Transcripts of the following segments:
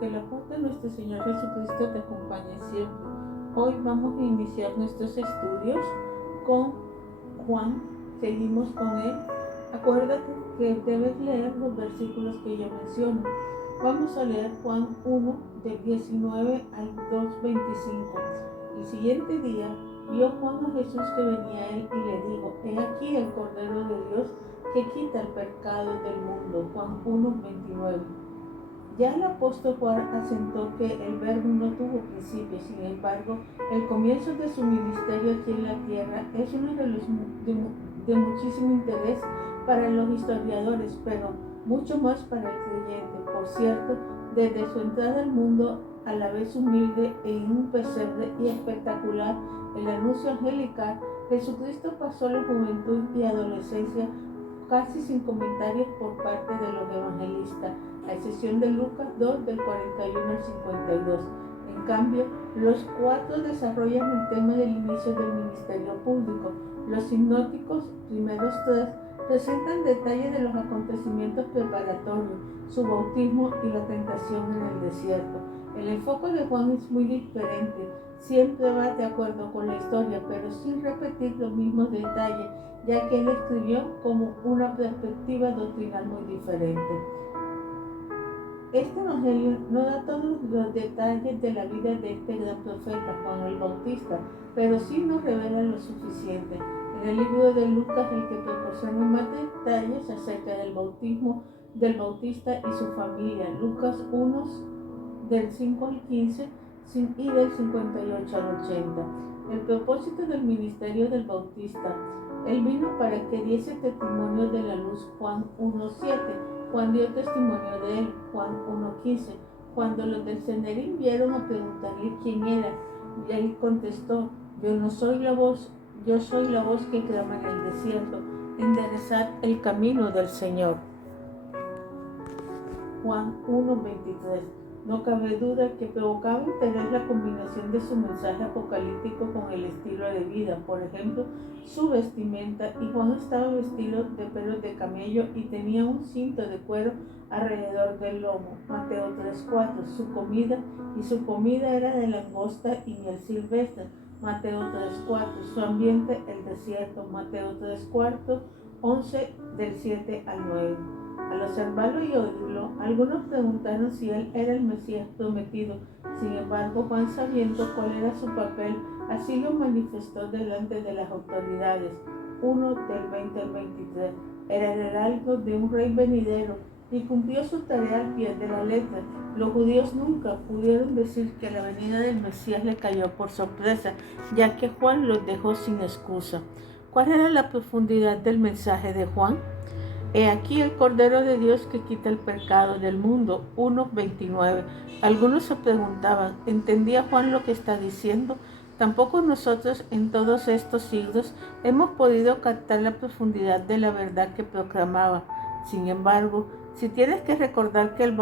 que la paz de nuestro Señor Jesucristo te acompañe siempre. Hoy vamos a iniciar nuestros estudios con Juan. Seguimos con él. Acuérdate que debes leer los versículos que yo menciono. Vamos a leer Juan 1, del 19 al 2:25. El siguiente día vio Juan a Jesús que venía a él y le dijo: He aquí el Cordero de Dios que quita el pecado del mundo. Juan 1:29. Ya el apóstol Juan asentó que el verbo no tuvo principio. Sin embargo, el comienzo de su ministerio aquí en la tierra es uno de muchísimo interés para los historiadores, pero mucho más para el creyente. Por cierto, desde su entrada al mundo, a la vez humilde en un pesebre y espectacular, el anuncio angelical, Jesucristo pasó la juventud y adolescencia casi sin comentarios por parte de los evangelistas, a excepción de Lucas 2, del 41 al 52. En cambio, los cuatro desarrollan el tema del inicio del ministerio público. Los sinópticos, primeros tres, presentan detalles de los acontecimientos preparatorios, su bautismo y la tentación en el desierto. El enfoque de Juan es muy diferente. Siempre va de acuerdo con la historia, pero sin repetir los mismos detalles, ya que él escribió como una perspectiva doctrinal muy diferente. Este evangelio no da todos los detalles de la vida de este gran profeta, Juan el Bautista, pero sí nos revela lo suficiente. En el libro de Lucas, el que proporciona más detalles acerca del bautismo del Bautista y su familia, Lucas 1, del 5 al 15 y del 58 al 80. El propósito del ministerio del Bautista: él vino para que diese testimonio de la luz, Juan 1:7. Juan dio testimonio de él, Juan 1:15. Cuando los del Cenerín vieron a preguntarle quién era, y él contestó: yo soy la voz que clama en el desierto, enderezad el camino del Señor. Juan 1:23. No cabe duda que provocaba interés la combinación de su mensaje apocalíptico con el estilo de vida, por ejemplo, su vestimenta, y Juan estaba vestido de pelos de camello y tenía un cinto de cuero alrededor del lomo, Mateo 3:4. Su comida era de langosta y miel silvestre, Mateo 3:4. Su ambiente, el desierto, Mateo 3:4, 11, del 7 al 9. Al observarlo y oírlo, algunos preguntaron si él era el Mesías prometido. Sin embargo, Juan, sabiendo cuál era su papel, así lo manifestó delante de las autoridades. 1, del 20 al 23. Era el heraldo de un rey venidero y cumplió su tarea al pie de la letra. Los judíos nunca pudieron decir que la venida del Mesías le cayó por sorpresa, ya que Juan los dejó sin excusa. ¿Cuál era la profundidad del mensaje de Juan? He aquí el Cordero de Dios que quita el pecado del mundo, 1:29. Algunos se preguntaban: ¿entendía Juan lo que está diciendo? Tampoco nosotros en todos estos siglos hemos podido captar la profundidad de la verdad que proclamaba. Sin embargo, si tienes que recordar que el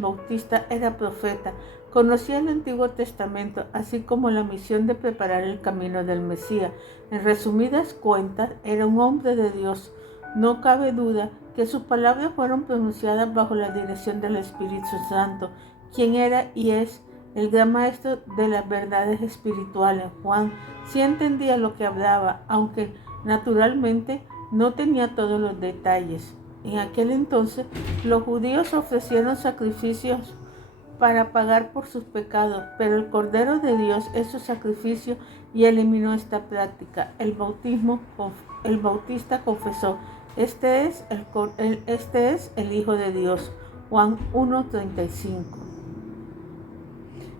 Bautista era profeta, conocía el Antiguo Testamento, así como la misión de preparar el camino del Mesías. En resumidas cuentas, era un hombre de Dios. No cabe duda que sus palabras fueron pronunciadas bajo la dirección del Espíritu Santo, quien era y es el gran maestro de las verdades espirituales. Juan sí entendía lo que hablaba, aunque naturalmente no tenía todos los detalles. En aquel entonces, los judíos ofrecieron sacrificios para pagar por sus pecados, pero el Cordero de Dios es su sacrificio y eliminó esta práctica. El Bautista confesó: este es el Hijo de Dios, Juan 1:35.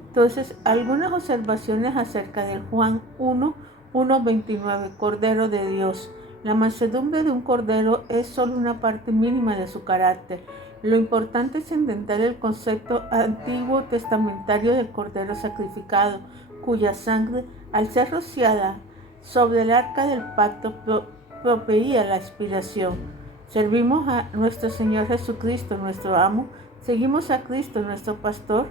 Entonces, algunas observaciones acerca del Juan 1:29, Cordero de Dios. La mansedumbre de un cordero es solo una parte mínima de su carácter. Lo importante es entender el concepto antiguo testamentario del cordero sacrificado, cuya sangre, al ser rociada sobre el arca del pacto, proveía la expiración. Servimos a nuestro Señor Jesucristo, nuestro amo. Seguimos a Cristo, nuestro pastor.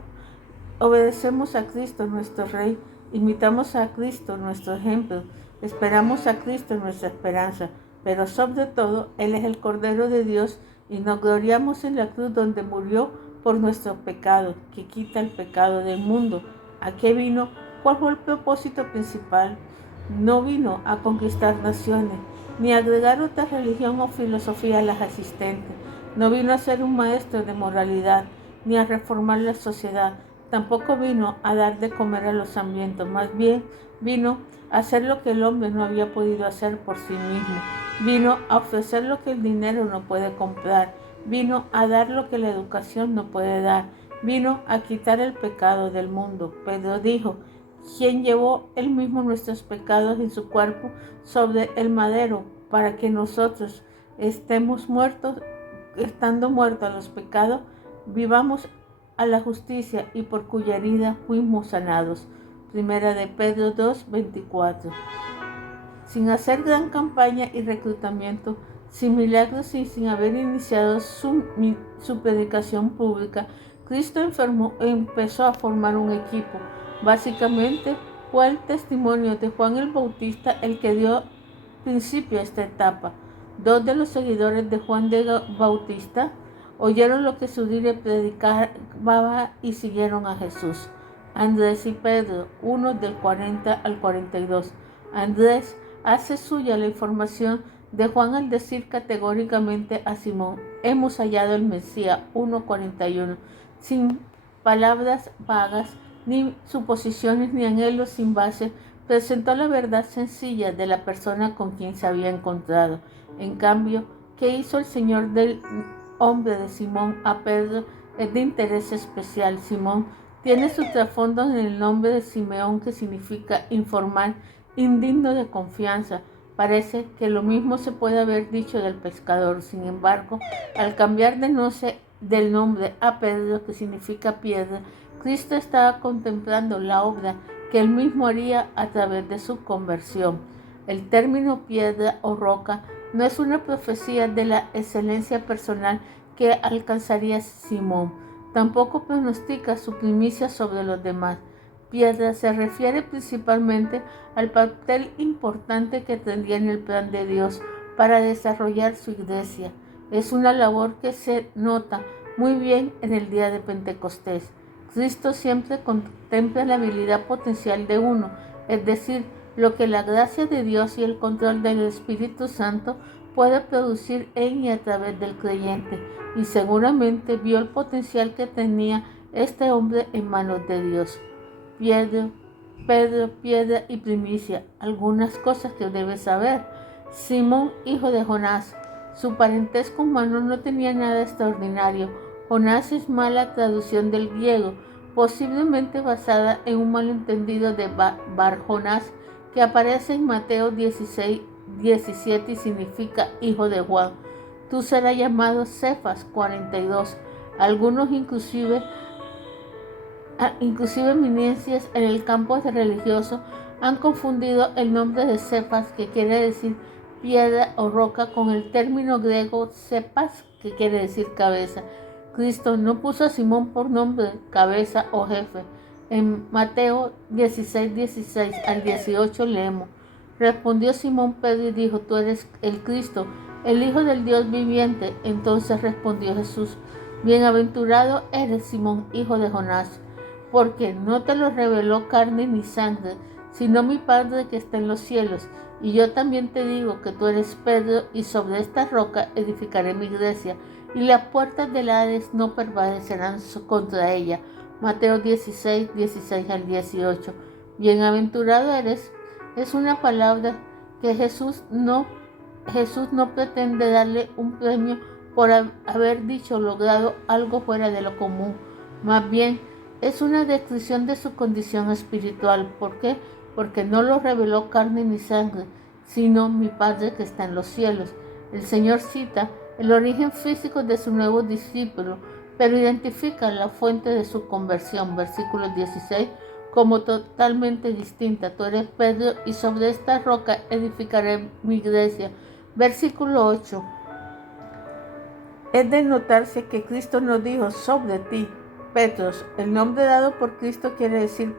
Obedecemos a Cristo, nuestro Rey. Imitamos a Cristo, nuestro ejemplo. Esperamos a Cristo, nuestra esperanza. Pero sobre todo, Él es el Cordero de Dios y nos gloriamos en la cruz donde murió por nuestro pecado, que quita el pecado del mundo. ¿A qué vino? ¿Cuál fue el propósito principal? No vino a conquistar naciones, ni a agregar otra religión o filosofía a las existentes. No vino a ser un maestro de moralidad, ni a reformar la sociedad. Tampoco vino a dar de comer a los hambrientos. Más bien, vino a hacer lo que el hombre no había podido hacer por sí mismo. Vino a ofrecer lo que el dinero no puede comprar. Vino a dar lo que la educación no puede dar. Vino a quitar el pecado del mundo. Pedro dijo: ¿quién llevó él mismo nuestros pecados en su cuerpo sobre el madero, para que nosotros estando muertos a los pecados, vivamos a la justicia, y por cuya herida fuimos sanados? Primera de Pedro 2:24. Sin hacer gran campaña y reclutamiento, sin milagros y sin haber iniciado su predicación pública, Cristo empezó a formar un equipo. Básicamente fue el testimonio de Juan el Bautista el que dio principio a esta etapa. Dos de los seguidores de Juan el Bautista oyeron lo que su líder predicaba y siguieron a Jesús. Andrés y Pedro, uno del 40 al 42. Andrés hace suya la información de Juan al decir categóricamente a Simón: hemos hallado el Mesías, 1:41, sin palabras vagas, ni suposiciones ni anhelos sin base, presentó la verdad sencilla de la persona con quien se había encontrado. En cambio, ¿qué hizo el Señor del hombre de Simón a Pedro? Es de interés especial. Simón tiene su trasfondo en el nombre de Simeón, que significa informal, indigno de confianza. Parece que lo mismo se puede haber dicho del pescador. Sin embargo, al cambiar del nombre a Pedro, que significa piedra, Cristo estaba contemplando la obra que él mismo haría a través de su conversión. El término piedra o roca no es una profecía de la excelencia personal que alcanzaría Simón. Tampoco pronostica su primicia sobre los demás. Piedra se refiere principalmente al papel importante que tendría en el plan de Dios para desarrollar su iglesia. Es una labor que se nota muy bien en el día de Pentecostés. Cristo siempre contempla la habilidad potencial de uno, es decir, lo que la gracia de Dios y el control del Espíritu Santo puede producir en y a través del creyente, y seguramente vio el potencial que tenía este hombre en manos de Dios. Pedro, piedra y primicia. Algunas cosas que debes saber. Simón, hijo de Jonás. Su parentesco humano no tenía nada extraordinario. Jonás es mala traducción del griego, posiblemente basada en un malentendido de Bar-Jonás, que aparece en Mateo 16:17 y significa hijo de Juan. Tú serás llamado Cefas, 42. Algunos inclusive eminencias en el campo religioso han confundido el nombre de Cefas, que quiere decir piedra o roca, con el término griego cepas, que quiere decir cabeza. Cristo no puso a Simón por nombre, cabeza o jefe. En Mateo 16:16 al 18 leemos: respondió Simón Pedro y dijo: tú eres el Cristo, el Hijo del Dios viviente. Entonces respondió Jesús: bienaventurado eres, Simón, hijo de Jonás, porque no te lo reveló carne ni sangre, sino mi Padre que está en los cielos. Y yo también te digo que tú eres Pedro, y sobre esta roca edificaré mi iglesia, y las puertas del Hades no prevalecerán contra ella. Mateo 16:16 al 18. Bienaventurado eres es una palabra que Jesús no pretende darle un premio por haber dicho o logrado algo fuera de lo común. Más bien, es una descripción de su condición espiritual. ¿Por qué? Porque no lo reveló carne ni sangre, sino mi Padre que está en los cielos. El Señor cita el origen físico de su nuevo discípulo, pero identifica la fuente de su conversión, versículo 16, como totalmente distinta. Tú eres Pedro, y sobre esta roca edificaré mi iglesia. Versículo 8. Es de notarse que Cristo no dijo sobre ti, Petros. El nombre dado por Cristo quiere decir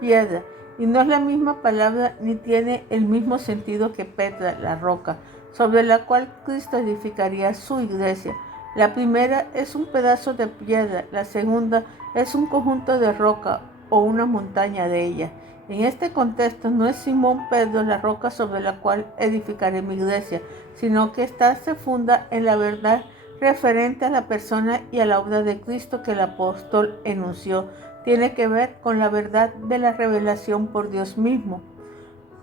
piedra, y no es la misma palabra ni tiene el mismo sentido que Petra, la roca, sobre la cual Cristo edificaría su iglesia. La primera es un pedazo de piedra, la segunda es un conjunto de roca o una montaña de ella. En este contexto no es Simón Pedro la roca sobre la cual edificaré mi iglesia, sino que ésta se funda en la verdad referente a la persona y a la obra de Cristo que el apóstol enunció. Tiene que ver con la verdad de la revelación por Dios mismo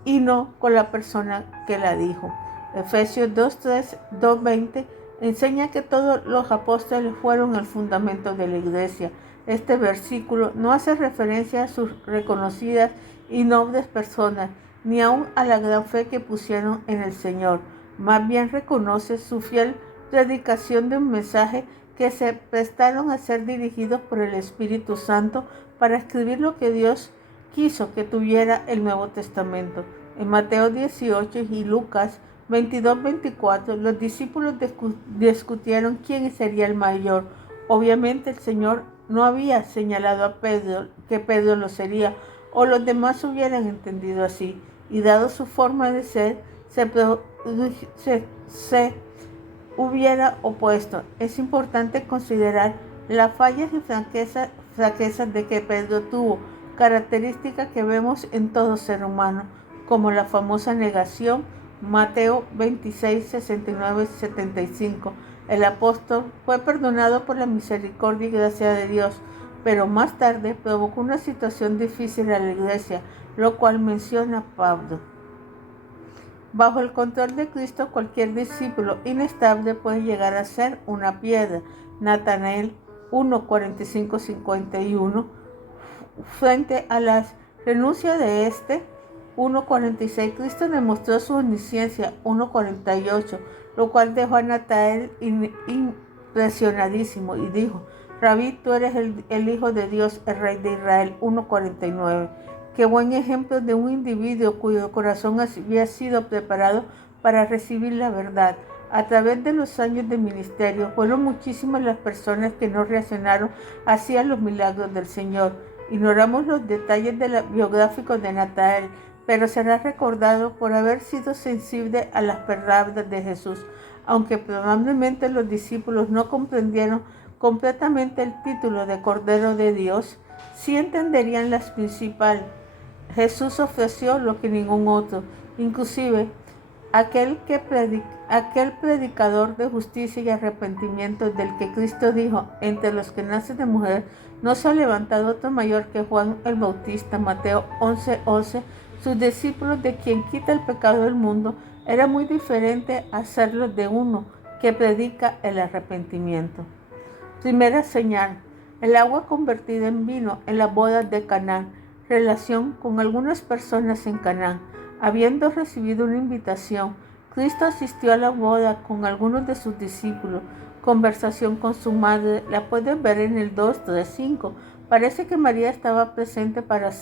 y no con la persona que la dijo. Efesios 2:3, 2:20 enseña que todos los apóstoles fueron el fundamento de la iglesia. Este versículo no hace referencia a sus reconocidas y nobles personas, ni aun a la gran fe que pusieron en el Señor. Más bien reconoce su fiel predicación de un mensaje que se prestaron a ser dirigidos por el Espíritu Santo para escribir lo que Dios quiso que tuviera el Nuevo Testamento. En Mateo 18 y Lucas 22-24, los discípulos discutieron quién sería el mayor. Obviamente el Señor no había señalado a Pedro que Pedro lo sería, o los demás hubieran entendido así, y dado su forma de ser, se hubiera opuesto. Es importante considerar las fallas y flaquezas de que Pedro tuvo, característica que vemos en todo ser humano, como la famosa negación, Mateo 26, 69 y 75. El apóstol fue perdonado por la misericordia y gracia de Dios, pero más tarde provocó una situación difícil a la iglesia, lo cual menciona Pablo. Bajo el control de Cristo, cualquier discípulo inestable puede llegar a ser una piedra. Natanael 1:45-51. Frente a la renuncia de este, 1:46, Cristo demostró su omnisciencia, 1:48, lo cual dejó a Natanael impresionadísimo y dijo: Rabí, tú eres el Hijo de Dios, el Rey de Israel, 1:49. Qué buen ejemplo de un individuo cuyo corazón había sido preparado para recibir la verdad. A través de los años de ministerio, fueron muchísimas las personas que no reaccionaron hacia los milagros del Señor. Ignoramos los detalles biográficos de Natanael, pero será recordado por haber sido sensible a las palabras de Jesús. Aunque probablemente los discípulos no comprendieron completamente el título de Cordero de Dios, sí entenderían las principales. Jesús ofreció lo que ningún otro, inclusive aquel predicador de justicia y arrepentimiento del que Cristo dijo: entre los que nacen de mujer no se ha levantado otro mayor que Juan el Bautista. Mateo 11:11. Sus discípulos, de quien quita el pecado del mundo, era muy diferente a hacerlo de uno que predica el arrepentimiento. Primera señal: el agua convertida en vino en las bodas de Caná. Relación con algunas personas en Canaán. Habiendo recibido una invitación, Cristo asistió a la boda con algunos de sus discípulos. Conversación con su madre la pueden ver en el 2:3-5. Parece que María estaba presente por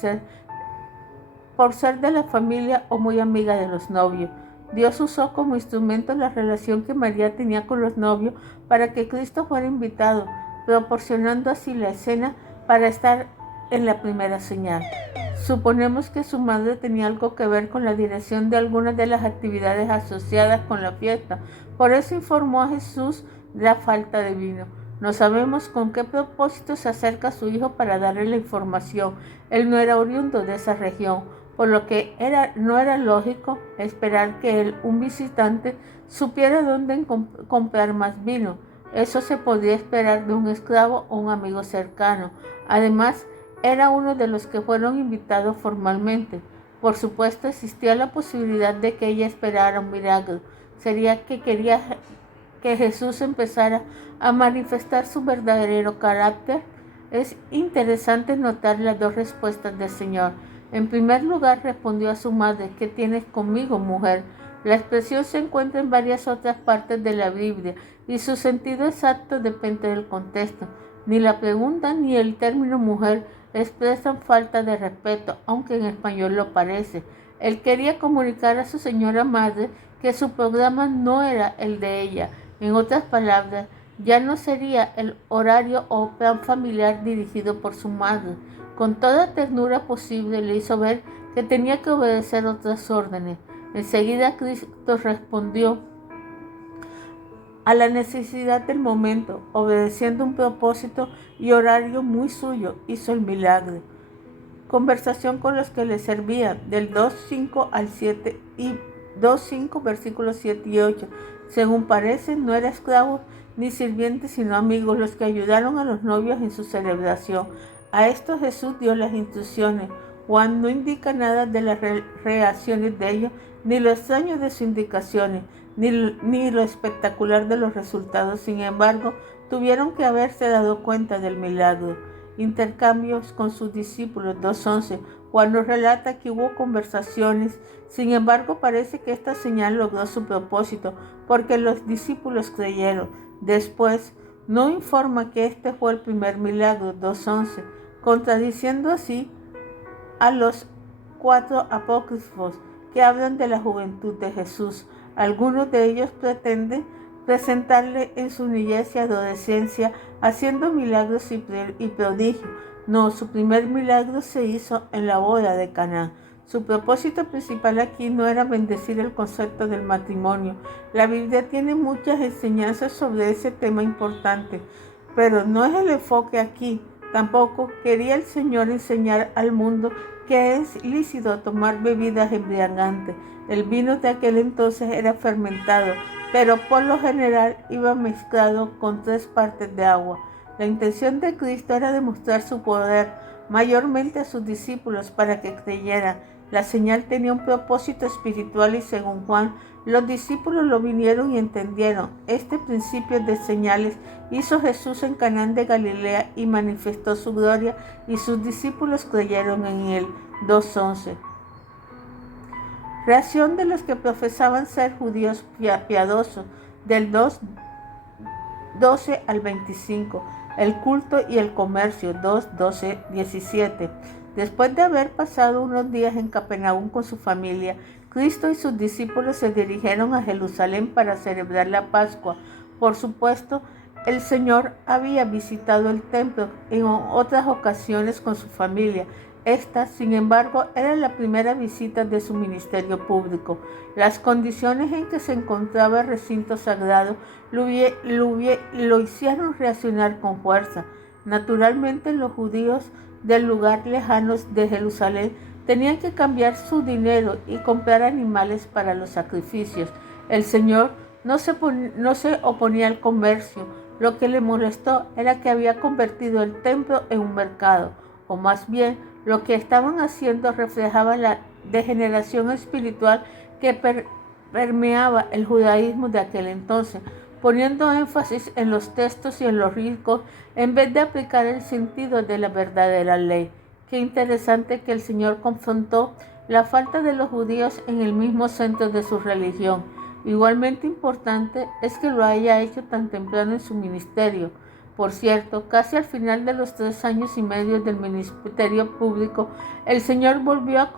ser de la familia o muy amiga de los novios. Dios usó como instrumento la relación que María tenía con los novios para que Cristo fuera invitado, proporcionando así la escena para estar en la primera señal. Suponemos que su madre tenía algo que ver con la dirección de algunas de las actividades asociadas con la fiesta. Por eso informó a Jesús de la falta de vino. No sabemos con qué propósito se acerca a su hijo para darle la información. Él no era oriundo de esa región, por lo que no era lógico esperar que un visitante, supiera dónde comprar más vino. Eso se podía esperar de un esclavo o un amigo cercano. Además, era uno de los que fueron invitados formalmente. Por supuesto, existía la posibilidad de que ella esperara un milagro. Sería que quería que Jesús empezara a manifestar su verdadero carácter. Es interesante notar las dos respuestas del Señor. En primer lugar, respondió a su madre: ¿qué tienes conmigo, mujer? La expresión se encuentra en varias otras partes de la Biblia y su sentido exacto depende del contexto. Ni la pregunta ni el término mujer expresan falta de respeto, aunque en español lo parece. Él quería comunicar a su señora madre que su programa no era el de ella. En otras palabras, ya no sería el horario o plan familiar dirigido por su madre. Con toda ternura posible le hizo ver que tenía que obedecer otras órdenes. Enseguida Cristo respondió a la necesidad del momento, obedeciendo un propósito y horario muy suyo, hizo el milagro. Conversación con los que le servían, del 2:5 al 7 y 2:5 versículos 7 y 8. Según parece, no era esclavos ni sirvientes, sino amigos los que ayudaron a los novios en su celebración. A esto Jesús dio las instrucciones. Juan no indica nada de las reacciones de ellos, ni lo extraño de sus indicaciones, ni lo espectacular de los resultados. Sin embargo, tuvieron que haberse dado cuenta del milagro. Intercambios con sus discípulos, 2:11. Juan nos relata que hubo conversaciones. Sin embargo, parece que esta señal logró su propósito, porque los discípulos creyeron. Después, no informa que este fue el primer milagro, 2:11, contradiciendo así a los 4 apócrifos que hablan de la juventud de Jesús. Algunos de ellos pretenden presentarle en su niñez y adolescencia haciendo milagros y prodigios. No, su primer milagro se hizo en la boda de Caná. Su propósito principal aquí no era bendecir el concepto del matrimonio. La Biblia tiene muchas enseñanzas sobre ese tema importante, pero no es el enfoque aquí. Tampoco quería el Señor enseñar al mundo que es lícito tomar bebidas embriagantes. El vino de aquel entonces era fermentado, pero por lo general iba mezclado con 3 partes de agua. La intención de Cristo era demostrar su poder mayormente a sus discípulos para que creyeran. La señal tenía un propósito espiritual y según Juan, los discípulos lo vinieron y entendieron. Este principio de señales hizo Jesús en Caná de Galilea y manifestó su gloria y sus discípulos creyeron en él. 2:11. Reacción de los que profesaban ser judíos piadosos, del 2:12 al 25. El culto y el comercio, 2:12-17. Después de haber pasado unos días en Capernaum con su familia, Cristo y sus discípulos se dirigieron a Jerusalén para celebrar la Pascua. Por supuesto, el Señor había visitado el templo en otras ocasiones con su familia. Esta, sin embargo, era la primera visita de su ministerio público. Las condiciones en que se encontraba el recinto sagrado lo hicieron reaccionar con fuerza. Naturalmente, los judíos del lugar lejanos de Jerusalén tenían que cambiar su dinero y comprar animales para los sacrificios. El Señor no se oponía al comercio. Lo que le molestó era que había convertido el templo en un mercado, o más bien, lo que estaban haciendo reflejaba la degeneración espiritual que permeaba el judaísmo de aquel entonces, poniendo énfasis en los textos y en los ritos en vez de aplicar el sentido de la verdadera ley. Qué interesante que el Señor confrontó la falta de los judíos en el mismo centro de su religión. Igualmente importante es que lo haya hecho tan temprano en su ministerio. Por cierto, casi al final de los 3 años y medio del ministerio público, el Señor volvió a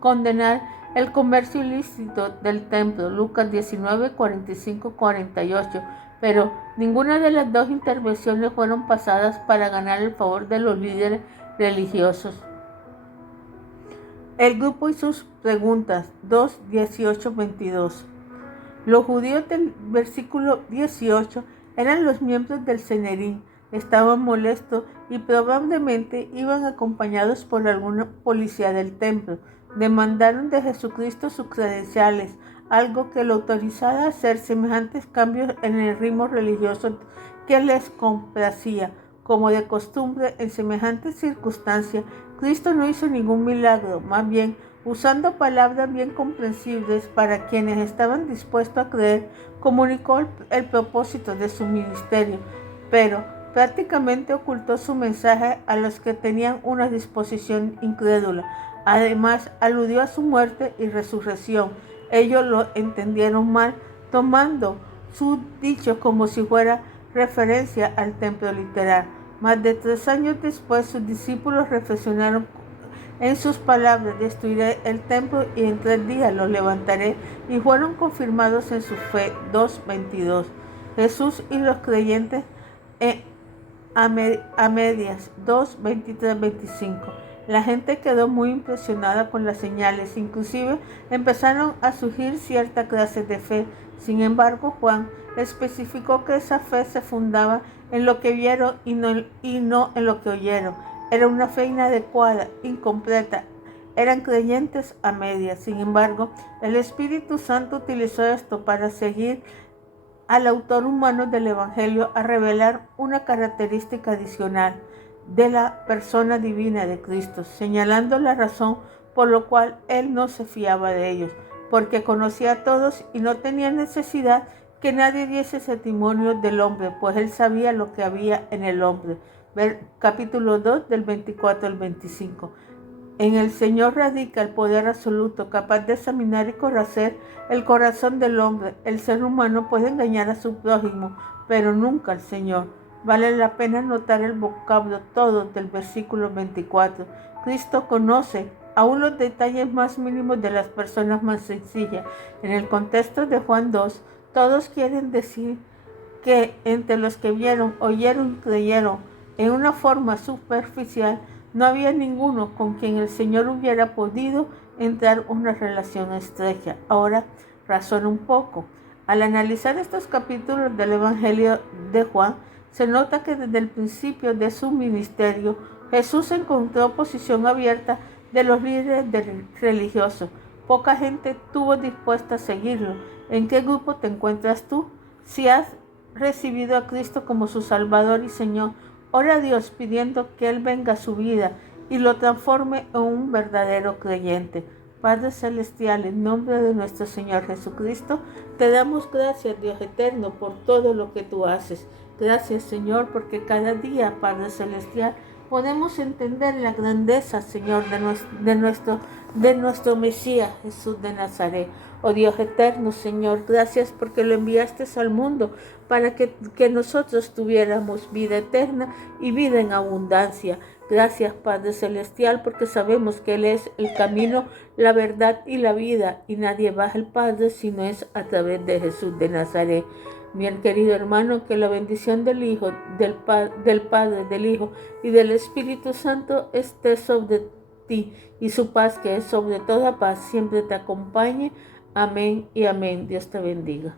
condenar el comercio ilícito del templo, Lucas 19, 45, 48, pero ninguna de las 2 intervenciones fueron pasadas para ganar el favor de los líderes religiosos. El grupo y sus preguntas, 2, 18, 22. Los judíos del versículo 18 eran los miembros del Sanedrín, estaban molestos y probablemente iban acompañados por alguna policía del templo. Demandaron de Jesucristo sus credenciales, algo que lo autorizaba a hacer semejantes cambios en el ritmo religioso que les complacía. Como de costumbre, en semejantes circunstancias, Cristo no hizo ningún milagro, más bien, usando palabras bien comprensibles para quienes estaban dispuestos a creer, comunicó el propósito de su ministerio, pero prácticamente ocultó su mensaje a los que tenían una disposición incrédula. Además, aludió a su muerte y resurrección. Ellos lo entendieron mal, tomando su dicho como si fuera referencia al templo literal. Más de 3 años después, sus discípulos reflexionaron en sus palabras: destruiré el templo y en 3 días lo levantaré, y fueron confirmados en su fe. 2:22. Jesús y los creyentes a medias. 2:23-25. La gente quedó muy impresionada con las señales, inclusive empezaron a surgir cierta clase de fe. Sin embargo, Juan especificó que esa fe se fundaba en lo que vieron y no en lo que oyeron. Era una fe inadecuada, incompleta. Eran creyentes a medias. Sin embargo, el Espíritu Santo utilizó esto para seguir al autor humano del Evangelio a revelar una característica adicional de la persona divina de Cristo, señalando la razón por la cual él no se fiaba de ellos, porque conocía a todos y no tenía necesidad que nadie diese testimonio del hombre, pues él sabía lo que había en el hombre. Capítulo 2 del 24 al 25. En el Señor radica el poder absoluto, capaz de examinar y conocer el corazón del hombre. El ser humano puede engañar a su prójimo, pero nunca al Señor. Vale la pena notar el vocablo todo del versículo 24. Cristo conoce aún los detalles más mínimos de las personas más sencillas. En el contexto de Juan 2, todos quieren decir que entre los que vieron, oyeron y creyeron en una forma superficial, no había ninguno con quien el Señor hubiera podido entrar una relación estrecha. Ahora razona un poco. Al analizar estos capítulos del Evangelio de Juan, se nota que desde el principio de su ministerio, Jesús encontró oposición abierta de los líderes religiosos. Poca gente estuvo dispuesta a seguirlo. ¿En qué grupo te encuentras tú? Si has recibido a Cristo como su Salvador y Señor, ora a Dios pidiendo que Él venga a su vida y lo transforme en un verdadero creyente. Padre Celestial, en nombre de nuestro Señor Jesucristo, te damos gracias, Dios eterno, por todo lo que tú haces. Gracias, Señor, porque cada día, Padre Celestial, podemos entender la grandeza, Señor, de nuestro Mesías, Jesús de Nazaret. Oh Dios eterno, Señor, gracias porque lo enviaste al mundo para que nosotros tuviéramos vida eterna y vida en abundancia. Gracias, Padre Celestial, porque sabemos que Él es el camino, la verdad y la vida, y nadie va al Padre si no es a través de Jesús de Nazaret. Mi querido hermano, que la bendición del Hijo, del Padre, del Hijo y del Espíritu Santo esté sobre ti, y su paz, que es sobre toda paz, siempre te acompañe. Amén y amén. Dios te bendiga.